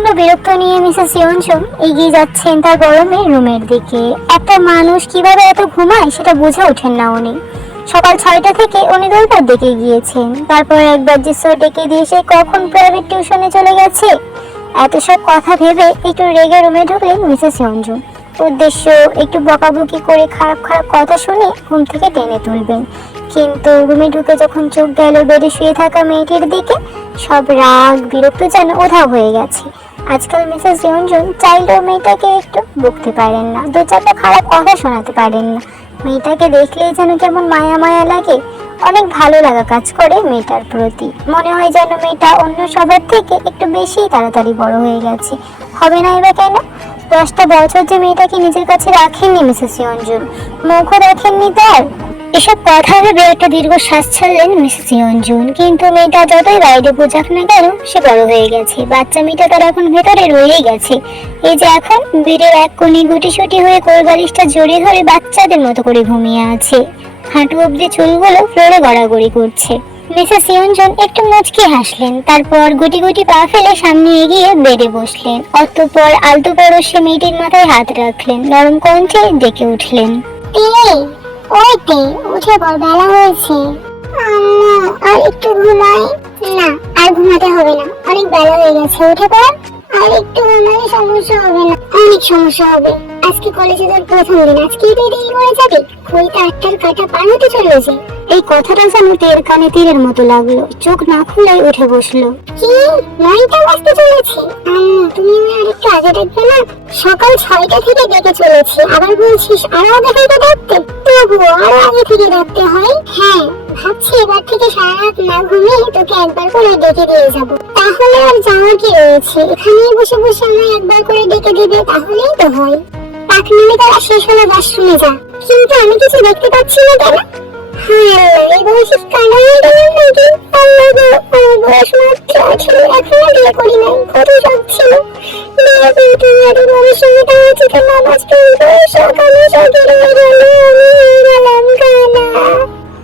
প্রচণ্ড বিরক্ত নিয়ে মিসেস ইয়নচুং এগিয়ে যাচ্ছেন তার মেয়ের রুমের দিকে। একটা মানুষ কীভাবে এত ঘুমায় সেটা বুঝে ওঠেন না উনি। সকাল ছয়টা থেকে উনি দলটার দিকে গিয়েছেন। তারপর একবার জিসো ডেকে দিয়ে সে কখন প্রাইভেট টিউশনে চলে গেছে? এত সব কথা ভেবে একটু রেগে রুমে ঢুকলেন মিসেস ইয়নজুন উদ্দেশ্য, একটু বকাবকি করে খারাপ খারাপ কথা শুনে ঘুম থেকে টেনে তুলবেন। কিন্তু রুমে ঢুকে যখন চোখ গেল বেডে শুয়ে থাকা মেয়েটির দিকে, সব রাগ, বিরক্ত যেন উধাও হয়ে গেছে। আজকাল মিসেস ইয়নজুন চাইলেও মেয়েটাকে একটু বকতে পারেন না, দু চারটা খারাপ কথা শোনাতে পারেন না। মেয়েটাকে দেখলেই যেন কেমন মায়া মায়া লাগে, অনেক ভালো লাগা কাজ করে মেয়েটার প্রতি। মনে হয় যেন মেয়েটা অন্য সবার থেকে একটু বেশি তাড়াতাড়ি বড় হয়ে গেছে। হবে না এবার কেন? দশটা বছর যে মেয়েটাকে নিজের কাছে রাখেননি মিসেস ইয়ঞ্জুন মুখও দেখেননি তার। এসব কথা ভেবে একটা দীর্ঘ শ্বাস ছাড়লেন মিসেস ইয়ঞ্জুন কিন্তু মেয়েটা যতই বাইরে বোঝাক না কেন, সে বড় হয়ে গেছে। বাচ্চা মেয়েটা তার এখন ভেতরে রয়েই গেছে। এই যে এখন, বেডের এক কোণে গুটি সুটি হয়ে কোল বালিশটা জড়িয়ে ধরে বাচ্চাদের মতো করে ঘুমিয়ে আছে। হাঁটু অব্দি চুলগুলো ফ্লোরে গড়াগড়ি করছে। মিসেস ইয়নজন একটু মুচকি হাসলেন। তারপর গুটি গুটি পা ফেলে সামনে এগিয়ে বেডে বসলেন। অতঃপর আলতু পরশে মেয়েটির মাথায় হাত রাখলেন। নরম কণ্ঠে ডেকে উঠলেন। তে উঠে পর বেলা হয়েছে আর একটু ঘুমাই? না, আর ঘুমাতে হবে না। অনেক বেলা হয়ে গেছে, উঠে পর আর একটু ঘুমালে সমস্যা হবে না। অনেক সমস্যা হবে। আজকে কলেজে তোর প্রথম দিন, আজকে তুই দেরি করে যাবি? ঘড়িতে আটটার কাটা পার হতে চলেছে? এই কথাটা যেন তের কানে তীরের মতো লাগল। চোখ না খুলে উঠে বসল। কি? নয়টা বাজতে চলেছে। আম্মু, তুমি আমায় আরেকটু আগে ডাকবে না? সকাল ছয়টা থেকে ডেকে চলেছি। আবার বলছিস, আরও আগে থেকে ডাকতে? তবুও আরও আগে থেকে ডাকতে হয়? হ্যাঁ ভাবছি এবার থেকে সারা রাত না ঘুমিয়ে তোকে একবার করে ডেকে দিয়ে যাব। তাহলে আর যাওয়ার কি রয়েছে? এখানেই বসে বসে আমায় একবার করে ডেকে দিবে, তাহলেই তো হয়। পাক নামে তারা শেষ হলো বাথরুমে যা। কিন্তু আমি কিছু দেখতে পাচ্ছি না কেন?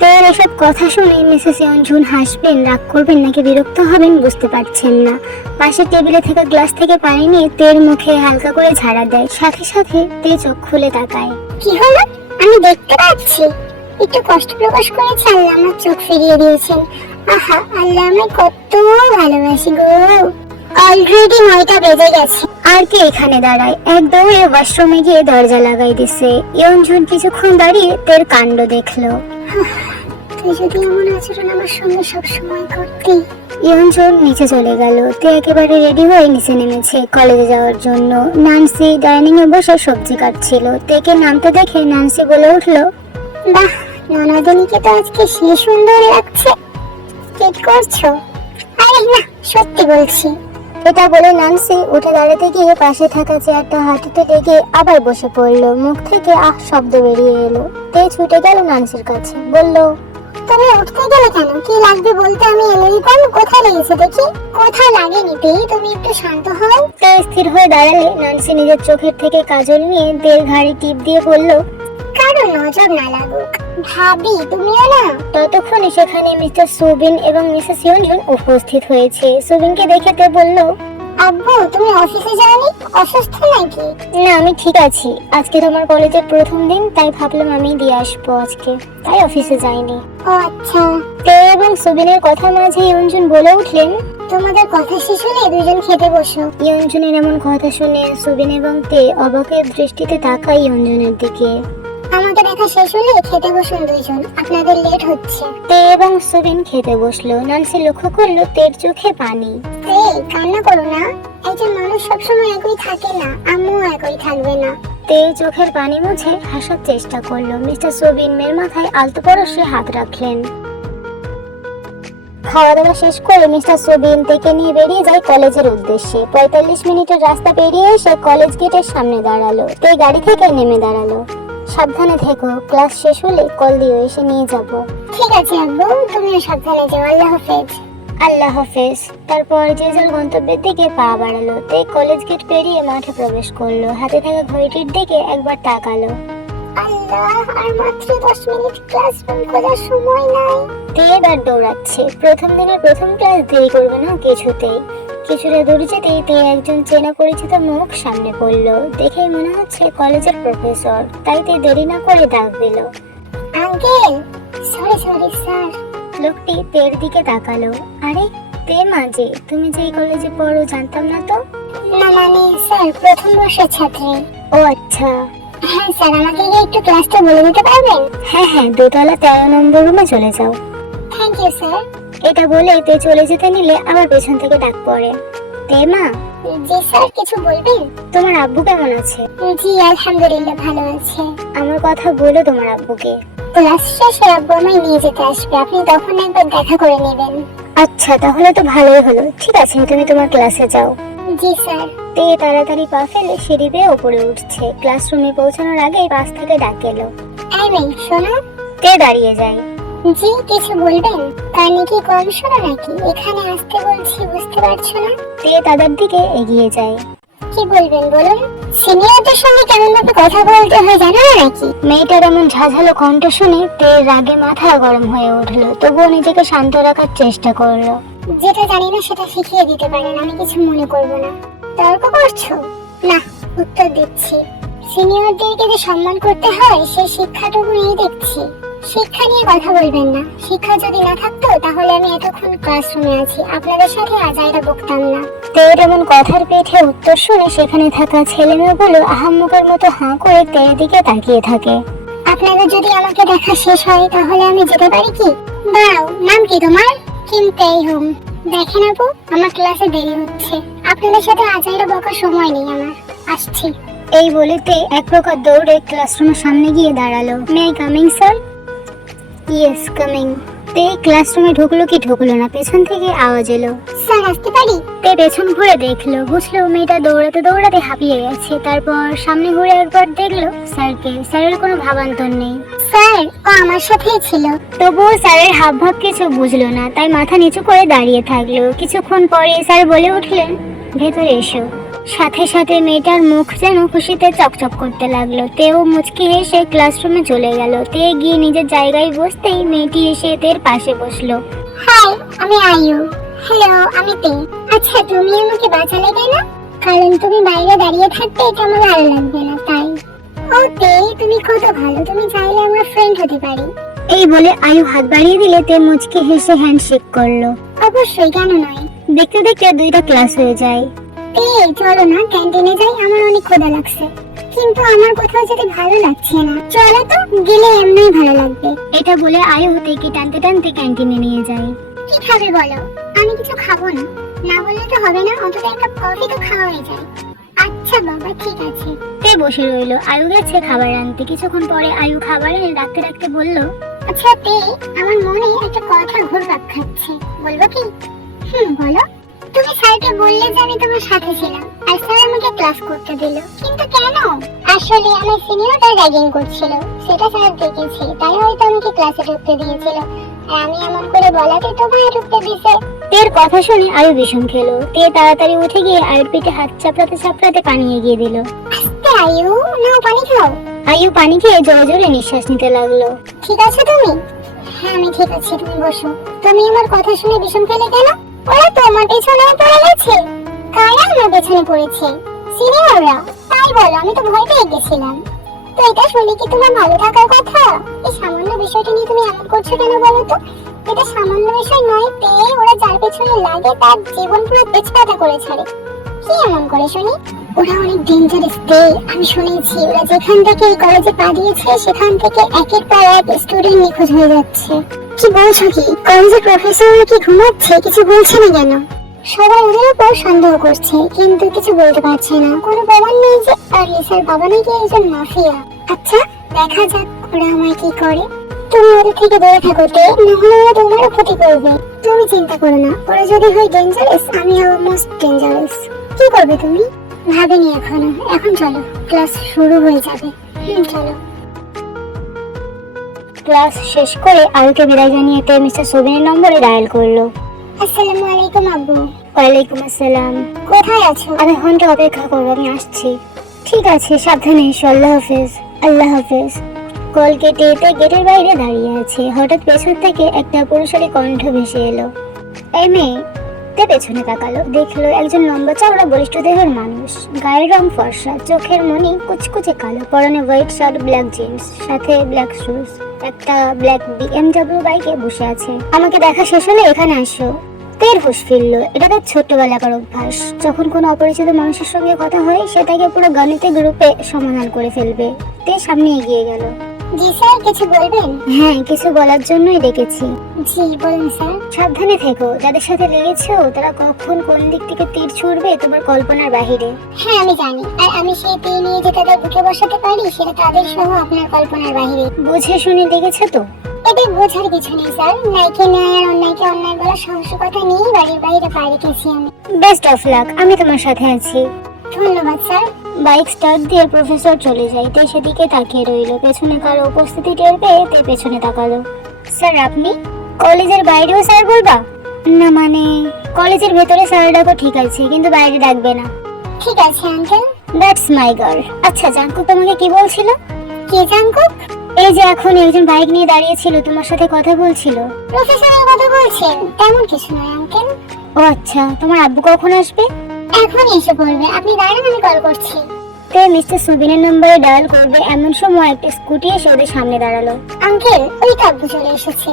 হ্যাঁ এসব কথা শুনে মিসেস ইয়নঝুন হাসবেন, রাগ করবেন নাকি বিরক্ত হবেন বুঝতে পারছেন না। পাশের টেবিলে থাকা গ্লাস থেকে পানি নিয়ে তের মুখে হালকা করে ঝাড়া দেয়। সাথে সাথে তে চোখ খুলে তাকায়। কি হলো? আমি দেখতে পাচ্ছি। একটু কষ্ট প্রকাশ করেছে আল্লাহ আমার চোখ ফিরিয়ে দিয়েছেন। আহা আল্লাহ আমায় কত ভালোবাসি গো। অলরেডি নয়টা বেজে গেছে। আর কে এখানে দাঁড়ায়? একদম এ ওয়াশরুমে গিয়ে দরজা লাগাই দিছে। ইয়নঝুন কিছুক্ষণ দাঁড়িয়ে তের কাণ্ড দেখল। তুই যদি এমন আচরণ আমার সঙ্গে সব সময় করতি? ইয়নজন নিচে চলে গেল। তে একেবারে রেডি হয়ে নিচে নেমেছে কলেজে যাওয়ার জন্য। নান্সি ডাইনিং এ বসে সবজি কাটছিল। তেকে নামতে দেখে নান্সি বলে উঠল বাহ ননদিনীকে তো আজকে সে সুন্দর লাগছে। কেট করছ? আরে না সত্যি বলছি। এটা বলে নান্সি উঠে দাঁড়াতে গিয়ে পাশে থাকা চেয়ারটা হাঁটুতে লেগে আবার বসে পড়ল। মুখ থেকে আহ শব্দ বেরিয়ে এলো। তে ছুটে গেল নান্সির কাছে। বলল তুমি উঠতে গেলে কেন? কি লাগবে বলতে আমি এনে দিতাম? কোথায় লেগেছে দেখি? কোথায় লাগেনি। তে তুমি একটু শান্ত হও। তে স্থির হয়ে দাঁড়ালে নান্সি নিজের চোখের থেকে কাজল নিয়ে তের ঘাড়ে টিপ দিয়ে বলল কারও নজর না লাগুক। ভাবি তুমিও না? ততক্ষণে সেখানে মিস্টার সুবিন এবং মিসেস ইয়নজুন উপস্থিত হয়েছে। সুবিনকে দেখে তে বলল আব্বু তুমি অফিসে যাওনি? অসুস্থ নাকি? না আমি ঠিক আছি। আজকে তোমার কলেজের প্রথম দিন তাই ভাবলাম আমি দিয়ে আসব আজকে। তাই অফিসে যাইনি। ও আচ্ছা। তে এবং সুবিনের কথা মাঝে ইয়নজুন বলে উঠলেন তোমাদের কথা শেষ হলে দুজন খেতে বসো। ইয়নজুনের এমন কথা শুনে সুবিন এবং তে অবাকের দৃষ্টিতে তাকায় ইয়নজুনের দিকে। আমাদের দেখা শেষ হলে খেতে বসুন দুইজন। আপনাদের লেট হচ্ছে। তে এবং সুবিন খেতে বসল। নান্সি লক্ষ্য করল তের চোখে পানি। তে কান্না করো না। একজন মানুষ সবসময় একই থাকে না আম্মু একই থাকবে না। তে চোখের পানি মুছে হাসার চেষ্টা করল। মিস্টার সুবিন মেয়ের মাথায় আলতো পরশে হাত রাখলেন। খাওয়া দাওয়া শেষ করে মিস্টার সুবিন থেকে নিয়ে বেরিয়ে যায় কলেজের উদ্দেশ্যে। পঁয়তাল্লিশ মিনিটের রাস্তা পেরিয়ে এসে কলেজ গেটের সামনে দাঁড়াল। তে গাড়ি থেকে নেমে দাঁড়াল। সাবধানে থেকো ক্লাস শেষ হলে কল দিও এসে নিয়ে যাব। ঠিক আছে আব্বু তুমিও সাবধানে যাও আল্লাহ হাফেজ। আল্লাহ হাফেজ। তারপর যে যার গন্তব্যের দিকে পা বাড়ালো তে কলেজ গেট পেরিয়ে মাঠে প্রবেশ করল। হাতে থাকা ঘড়িটির দিকে একবার তাকালো। আল্লাহ আর মাত্র দশ মিনিট ক্লাসরুম খোঁজার সময় নাই। তে এবার দৌড়াচ্ছে। প্রথম দিনের প্রথম ক্লাস দেরি করবে না কিছুতেই। কিছুটা দূর যেতেই তে একজন চেনা পরিচিত মুখ সামনে পড়ল। দেখেই মনে হচ্ছে কলেজের প্রফেসর তাই তে দেরি না করে ডাক দিল। আঙ্কেল! Sorry sorry sir. লোকটি তের দিকে তাকালো। আরে তে মাঝে তুমি যে কলেজে পড়ো জানতাম না তো? না মানে স্যার প্রথম বর্ষের ছাত্রী। ও আচ্ছা। হ্যাঁ স্যার আমাকে গিয়ে একটু ক্লাসটা বলে দিতে পারবেন? হ্যাঁ হ্যাঁ দোতলা তেরো নম্বর রুমে চলে যাও। থ্যাংক ইউ স্যার এটা বলে তে চলে যেতে নিলে আবার পেছন থেকে ডাক পড়ে। তে মা? জি স্যার কিছু বলবেন? তোমার আব্বু কেমন আছে? জি আলহামদুলিল্লাহ ভালো আছে। আমার কথা বলো তোমার আব্বুকে। ক্লাস শেষে আব্বু আমায় নিয়ে যেতে আসবে আপনি তখন একবার দেখা করে নেবেন। আচ্ছা তাহলে তো ভালোই হলো। ঠিক আছে তুমি তোমার ক্লাসে যাও। জি স্যার। তে তাড়াতাড়ি পা ফেলে সিঁড়ি বেয়ে ওপরে উঠছে। ক্লাসরুমে পৌঁছানোর আগে পাশ থেকে ডাক এলো। এই মেয়ে শোনো। তে দাঁড়িয়ে যায় জি কিছু বলবেন? কানে কি কম শোনো নাকি? এখানে আসতে বলছি বুঝতে পারছ না? তে তাদের দিকে এগিয়ে যায়। কি বলবেন বলুন? সিনিয়রদের সঙ্গে কেমন ভাবে কথা বলতে হয় জানো না নাকি? মেয়েটার এমন ঝাঝালো কণ্ঠ শুনে রাগে মাথা গরম হয়ে উঠল তবুও নিজেকে শান্ত রাখার চেষ্টা করল। যেটা জানি না সেটা শিখিয়ে দিতে পারেন আমি কিছু মনে করব না। তর্ক করছ? না উত্তর দিচ্ছি। সিনিয়রদেরকে যে সম্মান করতে হয় সেই শিক্ষাটুকু নিয়ে দেখছি। শিক্ষা নিয়ে কথা বলবেন না। শিক্ষা যদি না থাকতো, তাহলে আমি এতক্ষণ ক্লাসরুমে আছি। আপনাদের সাথে আজ আজাইরা বকতাম না। তের এমন কথার পেঠে উত্তর শুনে সেখানে থাকা ছেলে মেয়েগুলো আহাম্মকের মতো হাঁ করে তের দিকে তাকিয়ে থাকে। আপনাদের যদি আমাকে দেখা শেষ হয়, তাহলে আমি যেতে পারি কি? দাঁড়াও, নাম কি তোমার? কিম তেই হোম। দেখেন আপু, আমার ক্লাসে দেরি হচ্ছে। আপনাদের সাথে আজাইরা বকার সময় নেই আমার। আসছি। এই বলেতে এক প্রকার দৌড়ে ক্লাসরুমের সামনে গিয়ে দাঁড়াল। May I coming sir yes coming তে ক্লাসরুমে ঢুকলো কি ঢুকলো না পেছন থেকে আওয়াজ এলো। স্যার আসতে পারি? তে পেছন ঘুরে দেখল বুঝলো মেয়েটা দৌড়াতে দৌড়াতে হাঁপিয়ে গেছে। তারপর সামনে ঘুরে একবার দেখল স্যারকে। স্যারের কোনো ভাবান্তর নেই। স্যার ও আমার সাথেই ছিল। তবুও স্যারের হাবভাব কিছু বুঝলো না তাই মাথা নিচু করে দাঁড়িয়ে থাকল। কিছুক্ষণ পরে স্যার বলে উঠলেন ভেতরে এসো। সাথে সাথে মেয়েটার মুখ যেন খুশিতে চকচক করতে লাগল। তেও মুচকি হেসে ক্লাসরুমে চলে গেল। তে গিয়ে নিজের জায়গায় বসতেই মেয়েটি এসে তের পাশে বসল। হাই আমি আয়ু হ্যালো আমি তে। আচ্ছা তুমি আমাকে বাঁচালে কেন? কারণ তুমি বাইরে দাঁড়িয়ে থাকতে এটা আমার ভালো লাগবে না তাই। ও তে তুমি কত ভালো তুমি চাইলে আমরা ফ্রেন্ড হতে পারি। এই বলে আয়ু হাত বাড়িয়ে দিলে তে মুচকি হেসে হ্যান্ডশেক করল। অবশ্যই কেন নয়? দেখতে দেখতে দুইটা ক্লাস হয়ে যায়। এই চলো না ক্যান্টিনে যাই আমার অনেক ক্ষুধা লাগছে। কিন্তু আমার কোথাও যেতে ভালো লাগছে না। চলো তো, গেলে এমনিই ভালো লাগবে। এটা বলে আয়ু তেকে টানতে টানতে ক্যান্টিনে নিয়ে যায়। কি খাবে বলো? আমি কিছু খাব না। না বললে তো হবে না, অন্তত একটা কফি তো খাওয়া হয়ে যায়। আচ্ছা বাবা, ঠিক আছে। তে বসে রইল। আয়ু গেছে খাবার আনতে। কিছুক্ষণ পরে আয়ু খাবার এনে রাখতে রাখতে বলল আচ্ছা তে, আমার মনে একটা কথা ঘুরপাক খাচ্ছে। বলব কি? হুম, বলো। তুমি স্যারকে বললে যে আমি তোমার সাথে ছিলাম। আর স্যার আমাকে ক্লাস করতে দিল। কিন্তু কেন? আসলে আমার সিনিয়রটা র্যাগিং করছিল। সেটা স্যার দেখেছে। তাই হয়তো আমাকে ক্লাসে ঢুকতে দিয়েছিল। আর আমি এমন করে বলাতে তোমায় ঢুকতে দিছে। তের কথা শুনে আয়ু বিষম খেলো। তে তাড়াতাড়ি উঠে গিয়ে আয়ুর পিঠে হাত চাপড়াতে চাপড়াতে পানি এগিয়ে দিল। আস্তে আয়ু নাও পানি খাও। আয়ু পানি খেয়ে জোরে জোরে নিঃশ্বাস নিতে লাগল। ঠিক আছে তুমি? হ্যাঁ আমি ঠিক আছি। তুমি বসো। তুমি আমার কথা শুনে বিষম খেলে কেন ওরা তোমার পেছনে পড়ে গেছে। কারা আমার পেছনে পড়েছে। সিনিয়ররা, তাই বলো, আমি তো ভয় পেয়ে গেছিলাম। তো এটা শুনে কি তোমার ভালো থাকার কথা? এই সামান্য বিষয়টা নিয়ে তুমি এমন করছ কেন বলো তো? এটা সামান্য বিষয় নয় তে ওরা যার পেছনে লাগে তার জীবন পুরো পেছপাতা করে ছাড়ে। কি এমন করে শুনি? ওরা অনেক ডেঞ্জারাস তে আমি শুনেছি। ওরা যেখান থেকে এই কলেজে পা দিয়েছে, সেখান থেকে একের পর এক স্টুডেন্ট নিখোঁজ হয়ে যাচ্ছে। কি বলছো কি? কলেজের প্রফেসররা কি ঘুমাচ্ছে? কিছু বলছে না কেন? সবাই ওদের উপর সন্দেহ করছে, কিন্তু কিছু বলতে পারছে না। কোনো প্রমাণ নেই যে আর লিসার বাবা নাকি একজন মাফিয়া। আচ্ছা দেখা যাক ওরা আমায় কি করে। তুমি ওদের থেকে দূরে থাকো, তে নাহলে ওরা তোমারও ক্ষতি করবে। তুমি চিন্তা করো না, ওরা যদি হয় ডেঞ্জারাস আমি হব মোস্ট ডেঞ্জারাস কি করবে তুমি? ভাবিনি এখনও। এখন চলো ক্লাস শুরু হয়ে যাবে। চলো। ক্লাস শেষ করে আলুকে বিদায় জানিয়ে তে মিস্টার সুবিনের নম্বরে ডায়াল করল। আসসালামু আলাইকুম আব্বু। ওয়ালাইকুম আসসালাম। কোথায় আছো? আধা ঘণ্টা অপেক্ষা করো আমি আসছি। ঠিক আছে সাবধানে এসো আল্লাহ হাফেজ আল্লাহ হাফেজ। কল কেটে এতে গেটের বাইরে দাঁড়িয়ে আছে। হঠাৎ পেছন থেকে একটা পুরুষালী কণ্ঠ ভেসে এলো। এই মেয়ে তে পেছনে তাকালো। দেখল একজন লম্বা চওড়া বলিষ্ঠ দেহের মানুষ। গায়ের রং ফর্সা, চোখের মনি কুচকুচে কালো, পরনে হোয়াইট শার্ট, ব্ল্যাক জিন্স, সাথে ব্ল্যাক শুজ, একটা ব্ল্যাক বিএমডব্লিউ বাইকে বসে আছে। আমাকে দেখা শেষ হলে এখানে আসো। তের হুশ ফিরলো। এটা তার ছোট্টবেলাকার অভ্যাস। যখন কোনো অপরিচিত মানুষের সঙ্গে কথা হয় সে তাকে পুরো গণিতে গ্রুপে সমাধান করে ফেলবে। তে সামনে এগিয়ে গেল। জি স্যার কিছু বলবেন? হ্যাঁ কিছু বলার জন্যই ডেকেছি। জি বলুন স্যার। সাবধানে থেকো যাদের সাথে লেগেছো তারা কখন কোন দিক থেকে তীর ছুড়বে তোমার কল্পনার বাহিরে। হ্যাঁ আমি জানি। আর আমি সেই তীর নিয়ে যে তাদের বুকে বসাতে পারি সেটা তাদের সহ আপনার কল্পনার বাহিরে। বুঝে শুনে দেখেছ তো? এতে বোঝার কিছু নেই স্যার। ন্যায়কে ন্যায় আর অন্যায়কে অন্যায় বলার সাহসিকতা নিয়েই বাড়ির বাইরে পা রেখেছি আমি। বেস্ট অফ লাক আমি তোমার সাথে আছি। ধন্যবাদ স্যার। বাইক স্টার্ট দিয়ে প্রফেসর চলে যায় তে সেদিকে তাকিয়ে রইল। পেছনে কারও উপস্থিতি টের পেয়ে তে পেছনে তাকালো। স্যার আপনি? কলেজের বাইরেও স্যার বলবা? না মানে কলেজের ভেতরে স্যার ডাকো ঠিক আছে কিন্তু বাইরে ডাকবে না। ঠিক আছে আঙ্কেল দ্যাটস মাই গার্ল আচ্ছা জাঙ্কুক তোমাকে কি বলছিল? কে জাঙ্কুক? এই যে এখন একজন বাইক নিয়ে দাঁড়িয়ে ছিল তোমার সাথে কথা বলছিল। প্রফেসরের কথা বলছেন? তেমন কিছু নয় আঙ্কেল ও আচ্ছা তোমার আব্বু কখন আসবে? এখন এসে পড়বে। আপনি দাঁড়ান, আমি কল করছি। তে মিস্টার সুবিনের নম্বরে ডায়াল করবে, এমন সময় একটা স্কুটি এসে ওদের সামনে দাঁড়াল। আঙ্কেল ওই তো চলে এসেছে।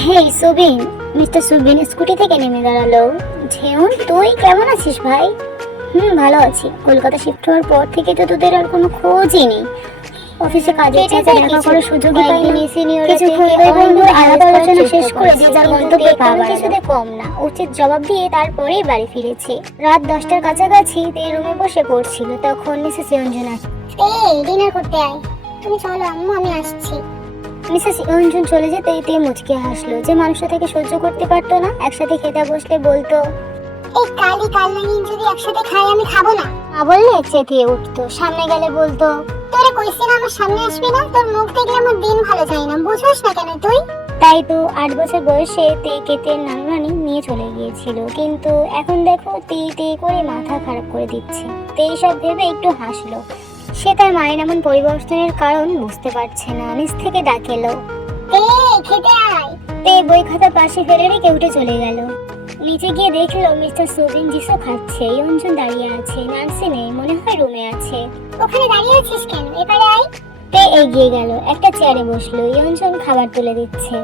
হেই সুবিন মিস্টার সুবিন স্কুটি থেকে নেমে দাঁড়াল। ঝেউন, তুই কেমন আছিস ভাই? হুম, ভালো আছি। কলকাতা শিফট হওয়ার পর থেকে তো তোদের আর কোনো খোঁজই নেই। অফিসে কাজের চাপে দেখা করার সুযোগই পাইনি। কিছুক্ষণ দুই বন্ধু আলাপ আলোচনা শেষ করে যে যার গন্তব্যে পা কিছুতে কম না। উচিত জবাব দিয়ে তারপরেই বাড়ি ফিরেছে। রাত দশটার কাছাকাছি তে রুমে বসে পড়ছিল তখন মিসেস ইয়ঞ্জনা এই ডিনার করতে আয়। তুমি চলো আম্মু আমি আসছি। মিসেস ইয়ঞ্জন চলে যেতে তে মুচকে হাসলো যে মানুষটা থেকে সহ্য করতে পারতো না একসাথে খেতে বসলে বলতো এই কালি কালনাগিন যদি একসাথে খাই আমি খাব না। মা বললে চেতিয়ে উঠতো সামনে গেলে বলতো তোরে কইছি না আমার সামনে আসবি না তোর মুখ দেখলে আমার দিন ভালো যায় না বুঝোস না কেন তুই? তাই তো আট বছর বয়সে তে নানুরানি নিয়ে চলে গিয়েছিল কিন্তু এখন দেখো তে তে করে মাথা খারাপ করে দিচ্ছে। তে সব ভেবে একটু হাসলো। সে তার মায়ের এমন পরিবর্তনের কারণ বুঝতে পারছে না নিচ থেকে ডাকেলো খেতে আয়। তে বই খাতা পাশে ফেলে রেখে উঠে চলে গেল। নিচে গিয়ে দেখল মিস্টার সুবিন জিসো খাচ্ছে ইয়ঞ্জন দাঁড়িয়ে আছে নার্সি নেই মনে হয় রুমে আছে। ওখানে দাঁড়িয়ে আছিস কেন? এবারে আয়। তে এগিয়ে গেল একটা চেয়ারে বসল ইয়ঞ্জন খাবার তুলে দিচ্ছে।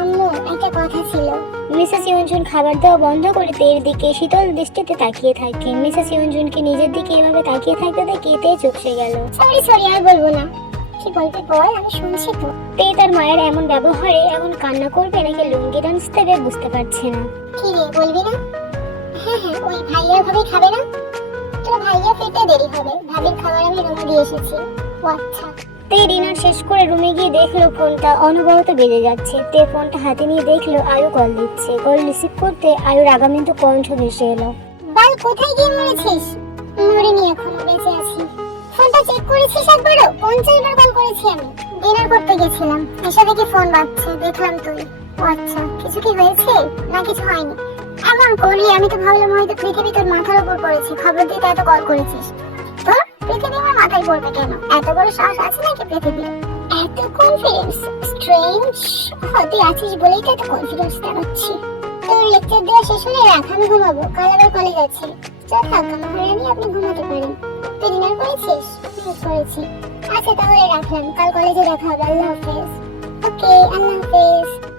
আম্মু একটা কথা ছিল। মিসেস ইয়ঞ্জন খাবার দেওয়া বন্ধ করে তের দিকে শীতল দৃষ্টিতে তাকিয়ে থাকেন মিসেস ইয়ঞ্জনকে নিজের দিকে এভাবে তাকিয়ে থাকতে দেখে তে চুপসে গেল। সরি সরি আর বলব না। কি বলবি বল আমি শুনছি তো। তে তার মায়ের এমন ব্যবহারে এমন কান্না করবে নাকি লুঙ্গি ডান্স দেবে বুঝতে পারছে না। কি রে বলবি না? হ্যাঁ হ্যাঁ ওই ভাইয়া ভাবে খাবে না? তোর ভাইয়া ফিরতে দেরি হবে। ভাবির খাবার আমি রুমে দিয়ে এসেছি। ও আচ্ছা। তে ডিনার শেষ করে রুমে গিয়ে দেখল ফোনটা অনবরত বেজে যাচ্ছে। তে ফোনটা হাতে নিয়ে দেখল আয়ু কল দিচ্ছে। কল রিসিভ করতে আয়ুর আগামিন্ত কণ্ঠ ভেসে এলো। বল কোথায় গিয়ে মরেছিস? মরিনি এখনও বেঁচে ফোনটা চেক করেছিস একবারও? পঞ্চাশ বার কল করেছি আমি? ডিনার করতে গেছিলাম। এসে দেখি ফোন বাজছে। দেখলাম তুই। ও আচ্ছা কিছু কি হয়েছে? না, কিছু হয়নি। এমন করলি আমি তো ভাবলাম হয়তো পৃথিবী তোর মাথার উপর পড়েছে। খবর দিতে এত কল করেছিস। তোর পৃথিবী আমার মাথায় পড়বে কেন? এত বড় সাহস আছে নাকি পৃথিবীর? এত কনফিডেন্স স্ট্রেঞ্জ হতে আছিস বলেই তো এত কনফিডেন্স দেখাচ্ছি তোর লেকচার দেওয়া শেষ হলে রাখ আমি ঘুমাবো। কাল আবার কলেজ আছে। চল থাক মহারানী আপনি ঘুমাতে পারেন। ডিনার করেছিস? করেছি। আচ্ছা তাহলে রাখলাম। কাল কলেজে দেখা হবে। আল্লাহ হাফেজ। ওকে, আল্লাহ হাফেজ।